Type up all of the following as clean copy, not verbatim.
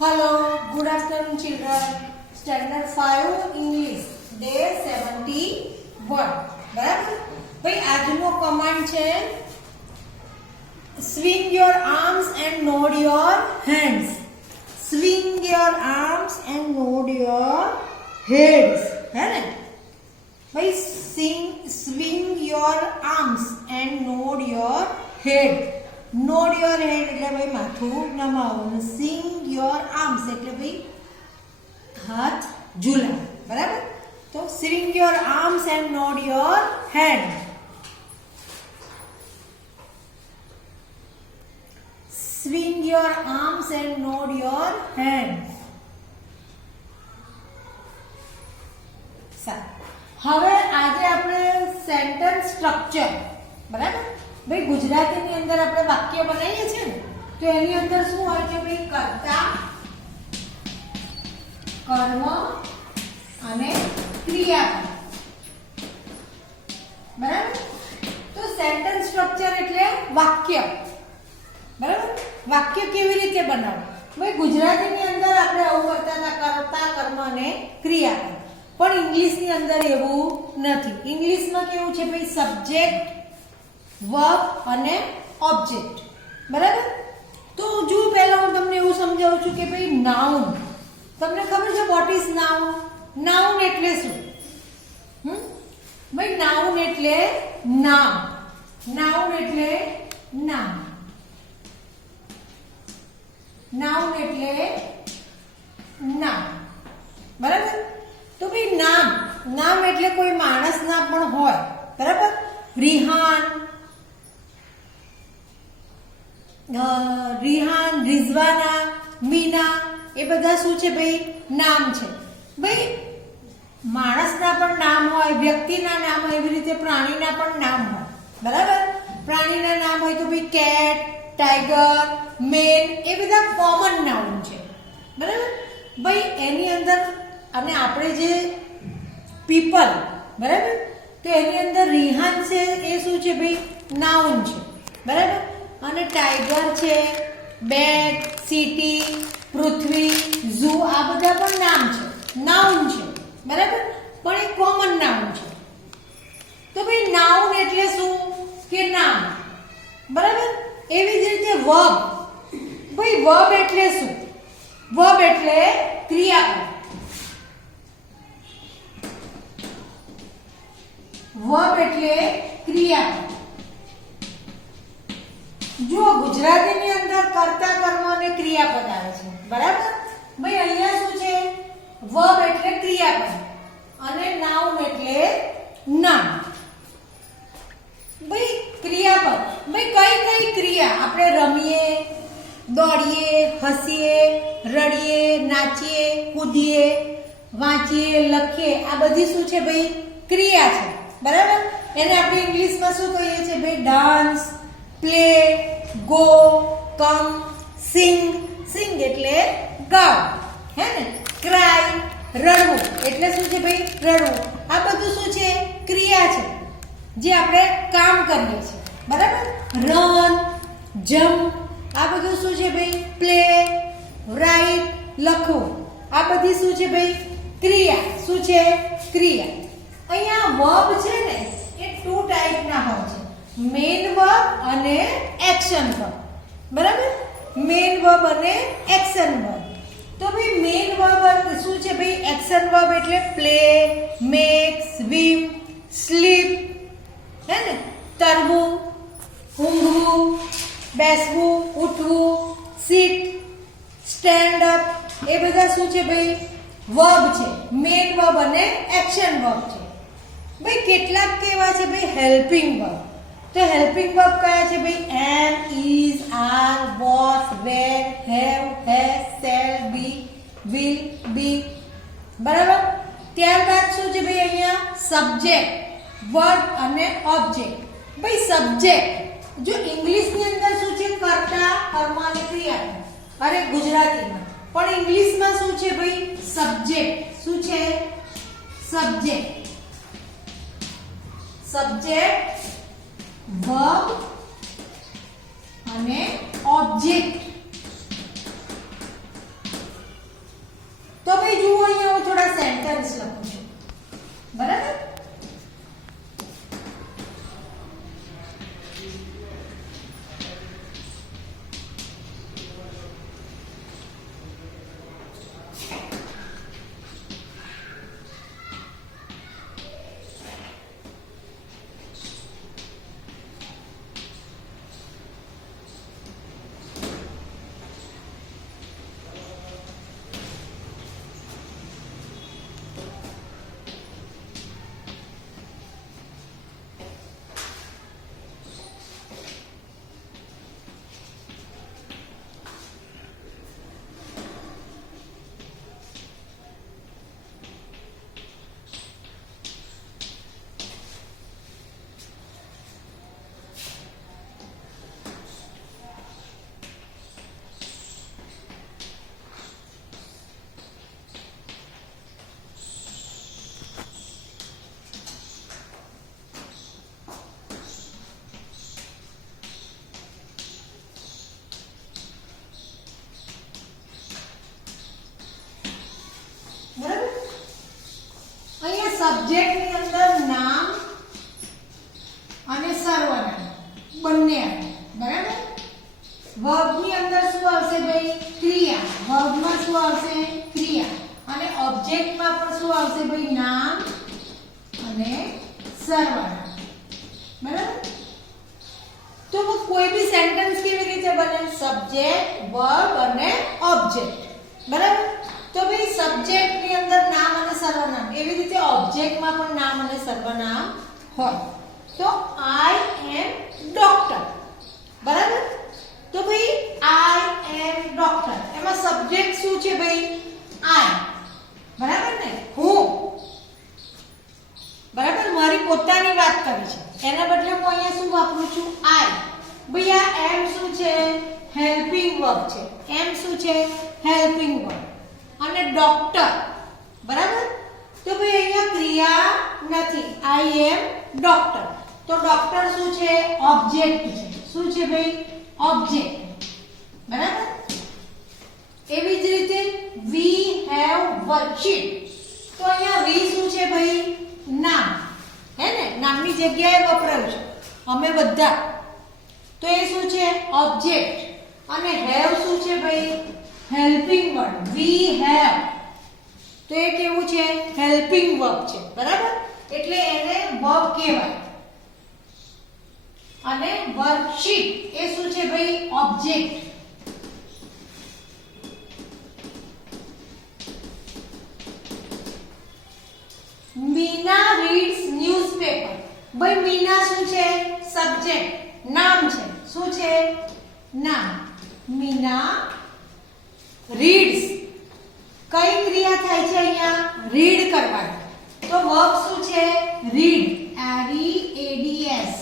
Hello, good afternoon children. Standard 5 English day 71. બરાબર ભાઈ આજનો કમાન્ડ છે swing your arms and nod your hands. Swing your arms and nod your heads. है ना भाई swing your arms and nod your head. Nod your head એટલે ભાઈ માથું નમાવવાનું. Swing your arms એટલે ભાઈ હાથ ઝૂલાવ. બરાબર તો swing your arms and nod your head. Swing your arms and nod your hands. હવે આજે આપણે સેન્ટેન્સ સ્ટ્રક્ચર બરાબર ભાઈ ગુજરાતીની અંદર આપણે વાક્ય બનાવીએ છીએ ને તો એની અંદર શું હોય છે ભાઈ કર્તા કર્મ અને ક્રિયાપદ બરાબર તો સેન્ટેન્સ સ્ટ્રક્ચર એટલે વાક્ય બરાબર વાક્ય કેવી રીતે બનાવવું ભાઈ ગુજરાતીની અંદર આપણે આવું કરતા હતા કર્તા કર્મ અને ક્રિયાપદ પણ ઇંગ્લિશની અંદર એવું નથી ઇંગ્લિશમાં કેવું છે ભાઈ સબ્જેક્ટ વર્બ અને ઓબ્જેક્ટ બરાબર તો જો પહેલા હું તમને એવું સમજાવું છું કે ભાઈ નાઉન તમને ખબર છે વોટ ઇઝ નાઉન નાઉન એટલે શું ભાઈ નાઉન એટલે નામ નાઉન એટલે નામ નાઉન એટલે નામ બરાબર તો ભાઈ નામ નામ એટલે કોઈ માણસના પણ હોય બરાબર રિહાન રિહાન રિઝવાના મીના એ બધા શું છે ભાઈ નામ છે ભાઈ માણસના પણ નામ હોય વ્યક્તિના નામ હોય એવી રીતે પ્રાણીના પણ નામ હોય બરાબર પ્રાણીના નામ હોય તો ભાઈ કેટ ટાઈગર મેન એ બધા કોમન નાઉન છે બરાબર ભાઈ એની અંદર અને આપણે જે પીપલ બરાબર તો એની અંદર રિહાન છે એ શું છે ભાઈ નાઉન છે બરાબર અને ટાઈગર છે બેગ સિટી પૃથ્વી ઝૂ આ બધા પણ નામ છે નાઉન છે બરાબર પણ એ કોમન નાઉન છે તો ભાઈ નાઉન એટલે શું કે નામ બરાબર એવી જ રીતે વર્બ ભાઈ વર્બ એટલે શું વર્બ એટલે ક્રિયાપદ વર્બ એટલે ક્રિયાપદ જો ગુજરાતીની અંદર કર્તા કર્મ અને ક્રિયાપદ આવે છે બરાબર ભાઈ અહીંયા શું છે વર્બ એટલે ક્રિયાપદ અને નાઉન એટલે નામ ભાઈ ક્રિયાપદ ભાઈ કઈ કઈ ક્રિયા આપણે રમીએ દોડીએ હસીએ રડીએ નાચીએ કૂદીએ વાંચીએ લખીએ આ બધી શું છે ભાઈ ક્રિયા છે બરાબર એને આપણે ઇંગ્લિશમાં શું કહીએ છીએ ભાઈ ડાન્સ પ્લે ગો કમ સિંગ સિંગ એટલે ગાવ હે ને ક્રાય રડવું એટલે શું છે ભાઈ રડવું આ બધું શું છે ક્રિયા છે જે આપણે કામ કરીએ છીએ બરાબર રન જમ્પ આ બધું શું છે ભાઈ પ્લે રાઇટ લખવું આ બધી શું છે ભાઈ ક્રિયા શું છે ક્રિયા અહીંયા વર્બ છે ને એ ટુ ટાઈપના હોય છે મેઇન વર્બ અને એક્શન વર્બ બરાબર મેઇન વર્બ અને એક્શન વર્બ તો ભાઈ મેઇન વર્બ શું છે ભાઈ એક્શન વર્બ એટલે પ્લે મેક સ્વિમ સ્લીપ હે ને તરવું ઊંઘવું બેસવું ઉઠવું સીટ સ્ટેન્ડ અપ એ બધા શું છે ભાઈ વર્બ છે મેઇન વર્બ અને એક્શન વર્બ છે ભાઈ કેટલાક કેવા છે ભાઈ હેલ્પિંગ વર્બ તો હેલ્પિંગ વર્બ કયા છે ભાઈ am is are was were have has shall be will be બરાબર ત્યારબાદ શું છે ભાઈ અહીંયા સબ્જેક્ટ વર્બ અને ઓબ્જેક્ટ ભાઈ સબ્જેક્ટ જો ઇંગ્લિશની અંદર શું છે કર્તા કર્મ અને ક્રિયા અરે ગુજરાતીમાં પણ ઇંગ્લિશમાં શું છે ભાઈ સબ્જેક્ટ શું છે સબ્જેક્ટ સબ્જેક્ટ વર્બ અને ઓબ્જેક્ટ સેન્ટેન્સ લખું છું. બરાબર? સબ્જેક્ટ ની અંદર નામ અને સર્વનામ બંને આવે. બરાબર? વર્બ ની અંદર શું આવશે ભાઈ? ક્રિયા. વર્બ માં શું આવશે? ક્રિયા. અને ઓબ્જેક્ટ માં પણ શું આવશે ભાઈ? નામ અને સર્વનામ. બરાબર? તો કોઈ બી સેન્ટેન્સ કેવી રીતે બને? સબ્જેક્ટ, વર્બ અને ઓબ્જેક્ટ. બરાબર? તો ભાઈ સબ્જેક્ટ ની અંદર નામ અને સર્વનામ, એવી રીતે ઓબ્જેક્ટ માં પણ નામ અને સર્વનામ હોય. તો આઈ એમ ડોક્ટર. બરાબર? તો ભાઈ આઈ એમ ડોક્ટર, એમાં સબ્જેક્ટ શું છે ભાઈ? આઈ. બરાબર ને? હું. બરાબર? મારી પોતાની વાત કરી છે, એના બદલે હું અહીંયા શું વાપરું છું? આઈ. ભાઈ આ એમ શું છે? હેલ્પિંગ વર્બ છે. એમ શું છે? Helping verb. અને ડોક્ટર. બરાબર? તો ભાઈ અહીંયા ક્રિયા નથી. આઈ એમ ડોક્ટર. તો ડોક્ટર શું છે? ઓબ્જેક્ટ છે. શું છે ભાઈ? ઓબ્જેક્ટ. બરાબર? એવી જ રીતે વી હેવ વર્કશીટ. તો અહીંયા વી શું છે ભાઈ? નામ. હે ને? નામની જગ્યાએ વપરાયું છે. અમે બધા. તો એ શું છે? ઓબ્જેક્ટ. અને હેવ શું છે ભાઈ? Helping verb. We have. તો એ કેવું છે? હેલ્પિંગ વર્બ છે. બરાબર? એટલે એને વર્બ કહેવાય. અને વર્કશીટ એ શું છે ભાઈ? ઓબ્જેક્ટ. Meena reads newspaper. ભાઈ મીના શું છે? સબ્જેક્ટ. નામ છે. શું છે? નામ. મીના રીડ્સ. કઈ ક્રિયા થાય છે અહીંયા? રીડ કરવાની. તો વર્બ શું છે? રીડ. READS.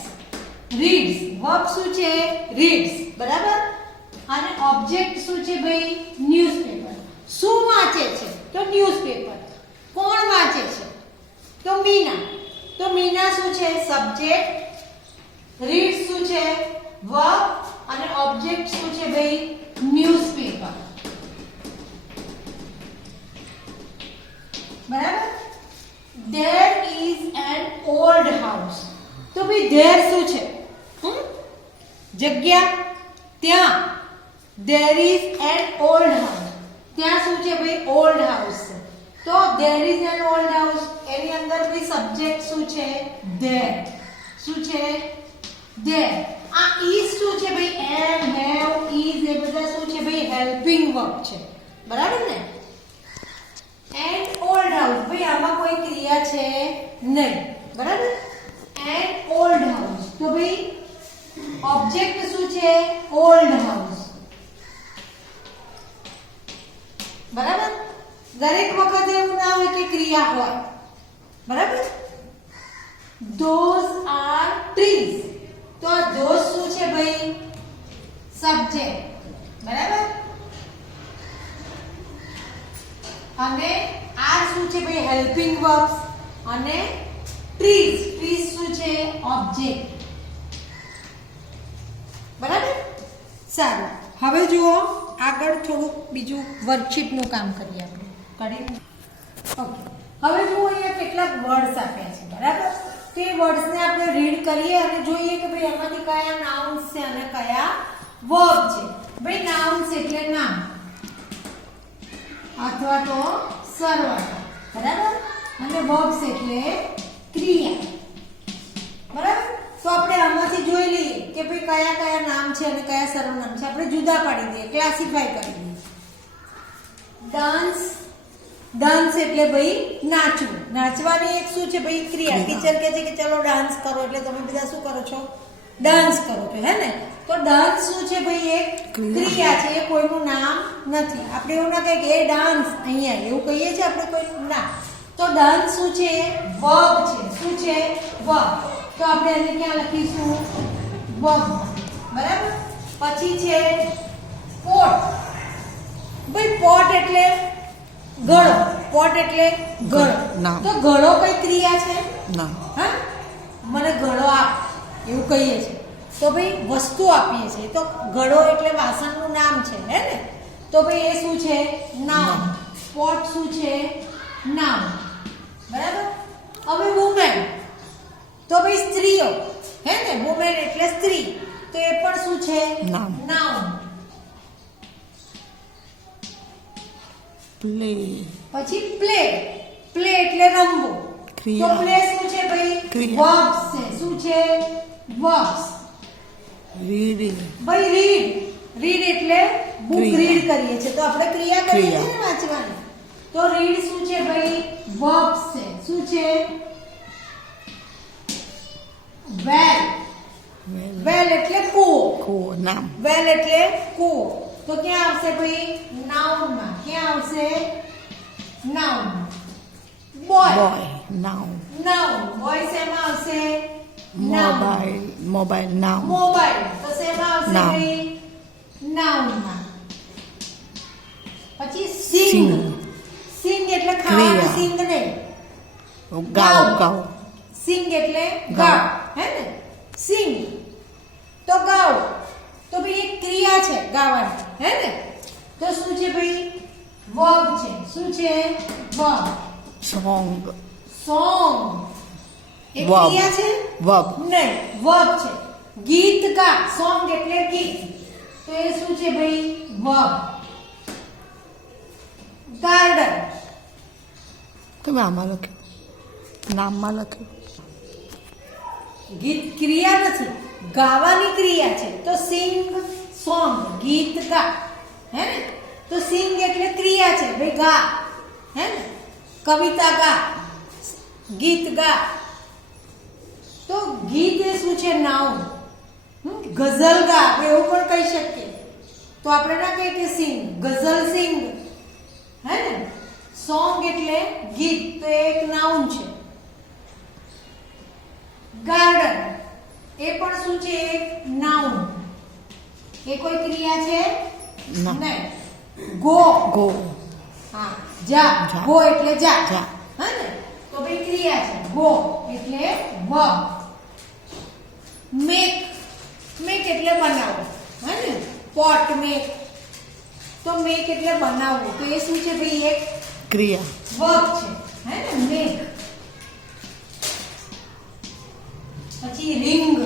રીડ્સ. વર્બ શું છે? રીડ્સ. બરાબર? અને ઓબ્જેક્ટ શું છે ભાઈ? ન્યૂઝપેપર. શું વાંચે છે? તો ન્યૂઝપેપર. કોણ વાંચે છે? તો મીના. તો મીના શું છે? સબ્જેક્ટ. રીડ્સ શું છે? વર્બ. અને ઓબ્જેક્ટ શું છે ભાઈ? ન્યૂઝપેપર. બરાબર? There is an old house. તો ભાઈ there શું છે? જગ્યા. ત્યાં. There is an old house. ત્યાં શું છે ભાઈ? old house. તો there is an old house, એની અંદર ભાઈ સબ્જેક્ટ શું છે? there. શું છે? there. આ is શું છે ભાઈ? am, have, is એ બધા શું છે ભાઈ? હેલ્પિંગ વર્બ છે. બરાબર ને? and old house. ભાઈ આમાં કોઈ ક્રિયા છે નહીં. બરાબર? and old house. તો ભાઈ ઓબ્જેક્ટ શું છે? old house. બરાબર? દરેક વખતે એવું ના હોય કે ક્રિયા હોય. બરાબર? those are trees. તો those શું છે ભાઈ? સબ્જેક્ટ. બરાબર? અને are શું છે ભાઈ? Helping verbs. અને trees. trees શું છે? ઓબ્જેક્ટ. બરાબર? સારું. હવે જુઓ આગળ થોડું બીજું વર્કશીટનું કામ કરીએ આપણે. કરી ઓકે. હવે જુઓ અહીંયા કેટલાક વર્ડ્સ આપ્યા છે બરાબર, તો એ વર્ડ્સને આપણે રીડ કરીએ અને જોઈએ કે ભાઈ એમાંથી કયા નાઉન્સ છે અને કયા વર્બ છે. ભાઈ નાઉન્સ એટલે નામ અથવા તો સર્વનામ બરાબર, અને વર્બ્સ એટલે ક્રિયા બરાબર. તો આપણે આમાંથી જોઈ લઈએ કે ભાઈ કયા કયા નામ છે અને કયા સર્વનામ છે. આપણે જુદા પાડી દઈએ, ક્લાસિફાઈ કરી દઈએ. ડાન્સ, ડાન્સ એટલે ભાઈ નાચવું. નાચવાની એક શું છે ભાઈ ક્રિયા. ટીચર કહે છે કે ચલો ડાન્સ કરો એટલે તમે બધા શું કરો છો? ડાન્સ કરો છો, હે ને? તો ડાન્સ શું છે ભાઈ? એક ક્રિયા છે, એ કોઈનું નામ નથી. આપણે એવું ના કહીએ કે એ ડાન્સ અહીંયા એવું કહીએ છીએ આપણે કોઈ ના. તો ડાન્સ શું છે? વર્બ છે. શું છે? વર્બ. તો આપણે એને ક્યાં લખીશું? વર્બ બરાબર. પછી છે પોટ. ભાઈ પોટ એટલે ગળો. પોટ એટલે ગળો. તો ગળો કઈ ક્રિયા છે? ના. હા, મને ગળો આપ એવું કહીએ છીએ તો ભાઈ વસ્તુ આપીએ છીએ, તો ગળો એટલે વાસણનું નામ છે, હે ને? તો ભાઈ એ શું છે? નાઉન. પોટ શું છે? નાઉન બરાબર. હવે વુમેન, તો ભાઈ સ્ત્રીઓ, હે ને? વુમેન એટલે સ્ત્રી, તો એ પણ શું છે? નાઉન. પ્લે. પછી પ્લે. પ્લે એટલે રમવું. તો પ્લે શું છે ભાઈ? વર્બ્સ છે. શું છે? વર્બ્સ. રીડિંગ. ભાઈ રીડ. રીડ એટલે બુક રીડ કરીએ છીએ, તો આપણે ક્રિયા કરીએ છીએ ને વાંચવાની. તો રીડ શું છે ભાઈ? વર્બ્સ છે. શું છે? વેલ. વેલ એટલે કૂવો. કૂવો નામ. વેલ એટલે કૂવો. તો ક્યાં આવશે ભાઈ? નાઉન માં. ક્યાં આવશે? Noun. Boy. Boy noun. Noun. Boy શેમાં આવશે? મોબાઈલ. Mobile noun. મોબાઈલ. તો શેમાં આવશે ભાઈ? નાઉન માં. પછી સિંગ. સિંગ એટલે ખાવાનું સિંગ નહીં. ગાઓ. ગાઓ. સિંગ એટલે ગાઓ, હે ને? સિંગ તો ગાઓ. તો ભાઈ એક ક્રિયા છે ગાવાની, હે ને? તો શું છે ભાઈ? વર્બ છે. શું છે? વર્બ. સોંગ. સોંગ એક ક્રિયા છે? વર્બ નહીં, વર્બ છે. ગીત ગા. સોંગ એટલે ગીત, તો એ શું છે ભાઈ? વર્બ. ગાર્ડન. તમે આમાં લખ્યું, નામમાં લખ્યું. ગીત ક્રિયા નથી, ગાવાની ક્રિયા છે. તો સિંગ, સોંગ, ગીત ગા, હે ને? તો સિંગ એટલે ક્રિયા છે ભાઈ, ગા, હે ને? કવિતા ગા, ગીત ગા. તો ગીત એ શું છે? નાઉન. ગઝલ ગા આપણે એવું પણ કહી શકીએ, તો આપણે ના કહીએ કે સિંગ, ગઝલ સિંગ, હે ને? સોંગ એટલે ગીત, તો એ એક નાઉન છે. ગાર્ડન એ પણ શું છે? એક નાઉન. એ કોઈ ક્રિયા છે? નહીં. ગો. ગો. હા, જા. ગો એટલે જા, હે ને? તો ભાઈ ક્રિયા છે. ગો એટલે વર્બ. મેક. મેક એટલે બનાવવું, હે ને? Pot make. તો મેક એટલે બનાવવું, તો એ શું છે ભાઈ? એક ક્રિયા. વર્બ છે, હે ને? મેક. પછી રિંગ.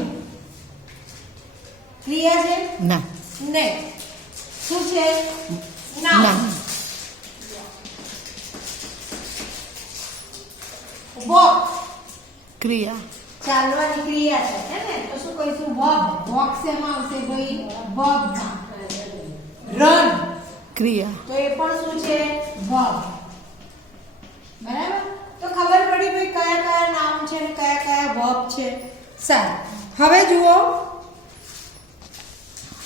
ક્રિયા છે? ના. નહીં. શું છે? નામ. વોક. ક્રિયા. ચાલવાની ક્રિયા છે, હે ને? તો શું કહીશું? વર્બ. વોક શેમાં આવશે ભાઈ? વર્બ માં. રન. ક્રિયા. તો એ પણ શું છે? વર્બ. બરાબર. તો ખબર પડી ભાઈ કયા કયા નામ છે અને કયા કયા વર્બ છે. સારું, હવે જુઓ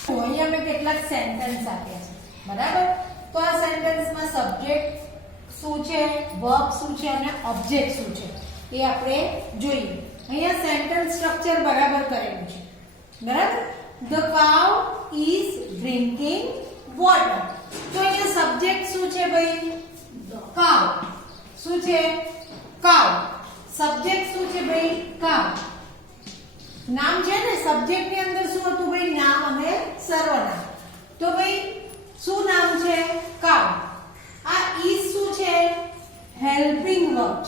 અહીંયા મેં કેટલાક સેન્ટેન્સ આપ્યા છે, બરાબર? તો આ સેન્ટેન્સમાં સબ્જેક્ટ શું છે, વર્બ શું છે અને ઓબ્જેક્ટ શું છે એ આપણે જોઈએ. અહીંયા સેન્ટેન્સ સ્ટ્રક્ચર બરાબર કરેલું છે, બરાબર? The cow is drinking water. તો અહીંયા સબ્જેક્ટ શું છે ભાઈ? cow. શું છે? cow. સબ્જેક્ટ શું છે ભાઈ? cow. નામ છે ને, સબ્જેક્ટ ની અંદર શું હતું ભાઈ? નામ અને સર્વનામ. તો ભાઈ શું નામ છે? cow. આ is શું છે? હેલ્પિંગ વર્બ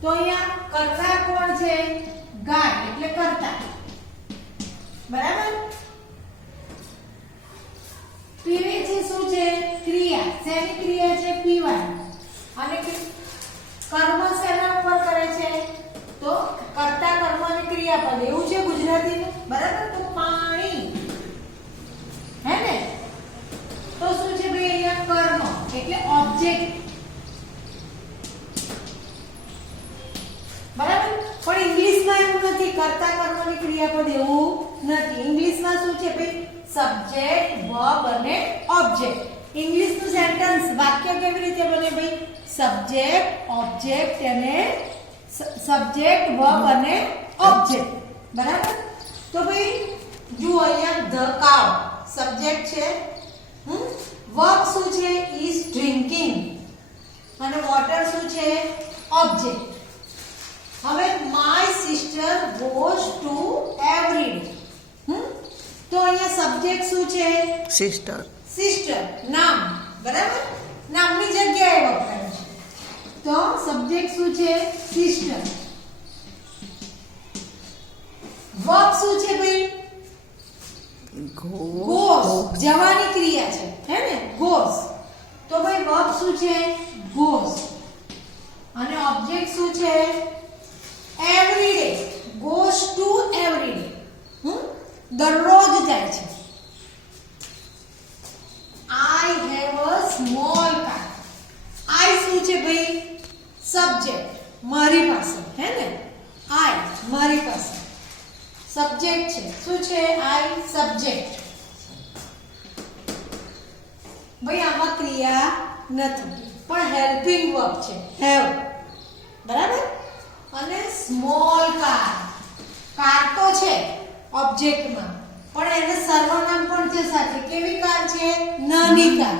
તો અહીંયા કર્તા કોણ છે? ગાય એટલે કર્તા, બરાબર. પીવે છે શું છે? ક્રિયા. શેની ક્રિયા છે? પીવાની. અને કર્મ શેના ઉપર કરે છે? તો કર્તા કર્મ અને ક્રિયાપદ એવું છે ગુજરાતીનું, બરાબર. તો પાણી, હે ને? તો શું છે ભાઈ અહીંયા? કર્મ એટલે ઓબ્જેક્ટ, બરાબર. પણ ઇંગ્લિશમાં એવું નથી, કર્તા કર્મ અને ક્રિયાપદ એવું નથી. ઇંગ્લિશમાં શું છે ભાઈ? સબ્જેક્ટ, વર્બ અને ઓબ્જેક્ટ. ઇંગ્લિશનું સેન્ટેન્સ વાક્ય કેવી રીતે બને ભાઈ? સબ્જેક્ટ, ઓબ્જેક્ટ અને સબ્જેક્ટ, વર્બ અને ઓબ્જેક્ટ, બરાબર. તો ભાઈ જુઓ અહીંયા ધ કાઉ સબ્જેક્ટ છે, વર્બ શું છે? ઇઝ ડ્રિંકિંગ, અને વોટર શું છે? ઓબ્જેક્ટ. હવે my sister goes to every day, તો અહીંયા સબ્જેક્ટ શું છે? સિસ્ટર. સિસ્ટર નામ, બરાબર. નામની જગ્યાએ વપરાય છે. તો સબ્જેક્ટ શું છે? સિસ્ટર. વર્બ શું છે ભાઈ? ગોઝ, જવાની ક્રિયા છે, હે ને? ગોઝ. તો ભાઈ વર્બ શું છે? ગોઝ. અને ઓબ્જેક્ટ શું છે? Every day, goes to every day, દરરોજ જાય છે. I have a small car. I શું છે ભાઈ? સબ્જેક્ટ, મારી પાસે, હે ને? I મારી પાસે સબ્જેક્ટ છે. શું છે? I subject. ભાઈ આમાં ક્રિયા નથી, પણ હેલ્પિંગ વર્બ છે, હેવ, બરાબર. અને સ્મોલ કાર, કાર તો છે ઓબ્જેક્ટમાં, પણ એને સર્વનામ પણ છે સાથે. કેવી કાર છે? નાની કાર.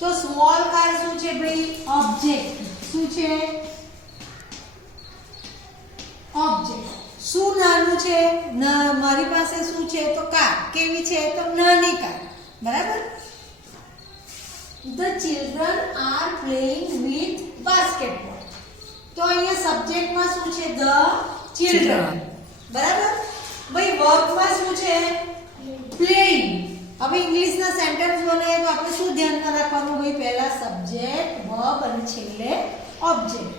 તો સ્મોલ કાર શું છે ભાઈ? ઓબ્જેક્ટ. શું છે? ઓબ્જેક્ટ. શું નાનું છે? મારી પાસે શું છે? તો કાર. કેવી છે? તો નાની કાર, બરાબર. The children are playing with basketball. તો અહીંયા સબ્જેક્ટમાં શું છે? The children, બરાબર. ભાઈ વર્બમાં શું છે? પ્લેઇંગ. હવે ઇંગ્લિશના સેન્ટેન્સ બનાવીએ તો આપણે શું ધ્યાનમાં રાખવાનું ભાઈ? પહેલા સબ્જેક્ટ, વર્બ અને છેલ્લે ઓબ્જેક્ટ.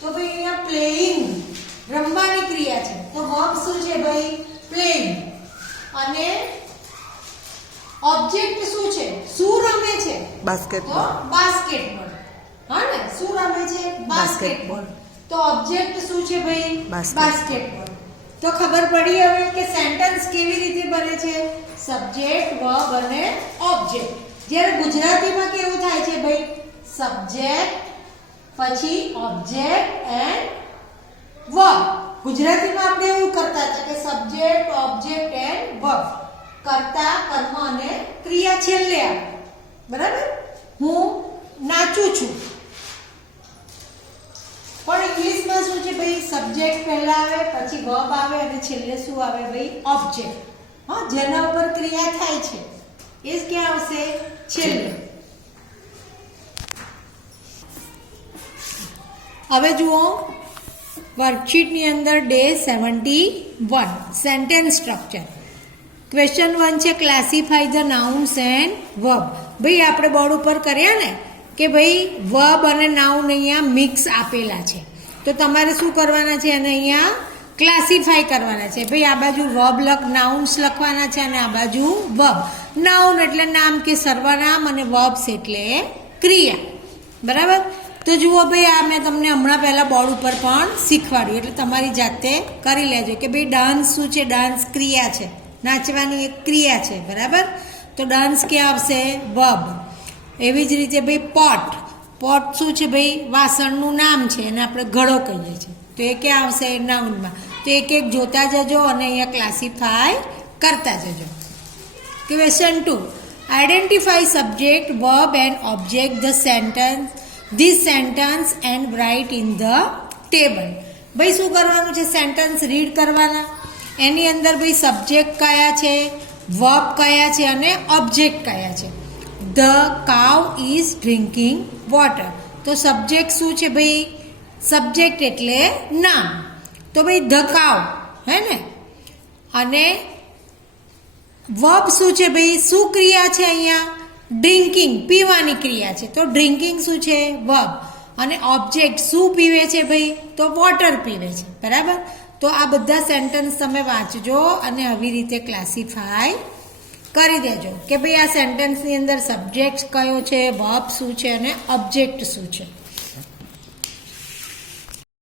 તો ભાઈ અહીંયા પ્લેઇંગ રમવાની ક્રિયા છે, તો વર્બ શું છે ભાઈ? પ્લેઇંગ. અને ઓબ્જેક્ટ શું છે? શું રમે છે? બાસ્કેટબોલ. તો બાસ્કેટબોલ, હા ને? શું રમે છે? બાસ્કેટબોલ. તો ઓબ્જેક્ટ શું છે ભાઈ? બાસ્કેટબોલ. તો ખબર પડી હવે કે સેન્ટેન્સ કેવી રીતે બને છે? સબ્જેક્ટ, વર્બ અને ઓબ્જેક્ટ. જ્યારે ગુજરાતીમાં કેવું થાય છે ભાઈ? સબ્જેક્ટ પછી ઓબ્જેક્ટ એન્ડ વર્બ. ગુજરાતીમાં આપણે એવું કરતા હતા કે સબ્જેક્ટ, ઓબ્જેક્ટ એન્ડ વર્બ, કર્તા, કર્મ અને ક્રિયા છેલ્લે આવે, બરાબર. હું નાચું છું, પણ ઇંગ્લિશમાં શું છે ભાઈ? સબ્જેક્ટ પહેલા આવે, પછી વર્બ આવે અને છેલ્લે શું આવે ભાઈ? ઓબ્જેક્ટ. હા, જેના ઉપર ક્રિયા થાય છે એ જ ક્યાં આવશે? છેલ્લે. હવે જુઓ વર્કશીટની અંદર ડે 71 સેન્ટેન્સ સ્ટ્રક્ચર. ક્વેશ્ચન 1 છે classify the nouns and verb. ભાઈ આપણે બોર્ડ ઉપર કર્યા ને કે ભાઈ વર્બ અને નાઉન અહીંયા મિક્સ આપેલા છે, તો તમારે શું કરવાના છે? અને અહીંયા ક્લાસિફાઈ કરવાના છે. ભાઈ આ બાજુ વર્બ નાઉન્સ લખવાના છે અને આ બાજુ વર્બ. નાઉન એટલે નામ કે સર્વનામ અને વર્બ્સ એટલે ક્રિયા, બરાબર. તો જુઓ ભાઈ આ મેં તમને હમણાં પહેલાં બોર્ડ ઉપર પણ શીખવાડ્યું, એટલે તમારી જાતે કરી લેજો કે ભાઈ ડાન્સ શું છે? ડાન્સ ક્રિયા છે, નાચવાની એક ક્રિયા છે, બરાબર. તો ડાન્સ ક્યાં આવશે? વર્બ. એવી જ રીતે ભાઈ પોટ, પોટ શું છે ભાઈ? વાસણનું નામ છે અને આપણે ઘડો કહીએ છીએ, તો એ ક્યાં આવશે? નાઉનમાં. તો એક એક જોતા જજો અને અહીંયા ક્લાસિફાઈ કરતા જજો. Question 2 identify subject, verb and object the sentence this sentence and write in the table. ભાઈ શું કરવાનું છે? સેન્ટેન્સ રીડ કરવાના. એની અંદર ભાઈ સબ્જેક્ટ કયા છે, વર્બ કયા છે અને ઓબ્જેક્ટ કયા છે. The cow is drinking water. તો સબ્જેક્ટ શું છે ભાઈ? સબ્જેક્ટ એટલે નામ. તો ભાઈ ધ કાઉ, હે ને? અને વર્બ શું છે ભાઈ? શું ક્રિયા છે અહીંયા? ડ્રિંકિંગ, પીવાની ક્રિયા છે. તો ડ્રિંકિંગ શું છે? વર્બ. અને ઓબ્જેક્ટ શું પીવે છે ભાઈ? તો વોટર પીવે છે. બરાબર? તો આ બધા સેન્ટેન્સ તમે વાંચજો અને આવી રીતે ક્લાસિફાય કરી દેજો કે ભાઈ આ સેન્ટેન્સની અંદર સબ્જેક્ટ કયો છે, વર્બ શું છે અને ઓબ્જેક્ટ શું છે.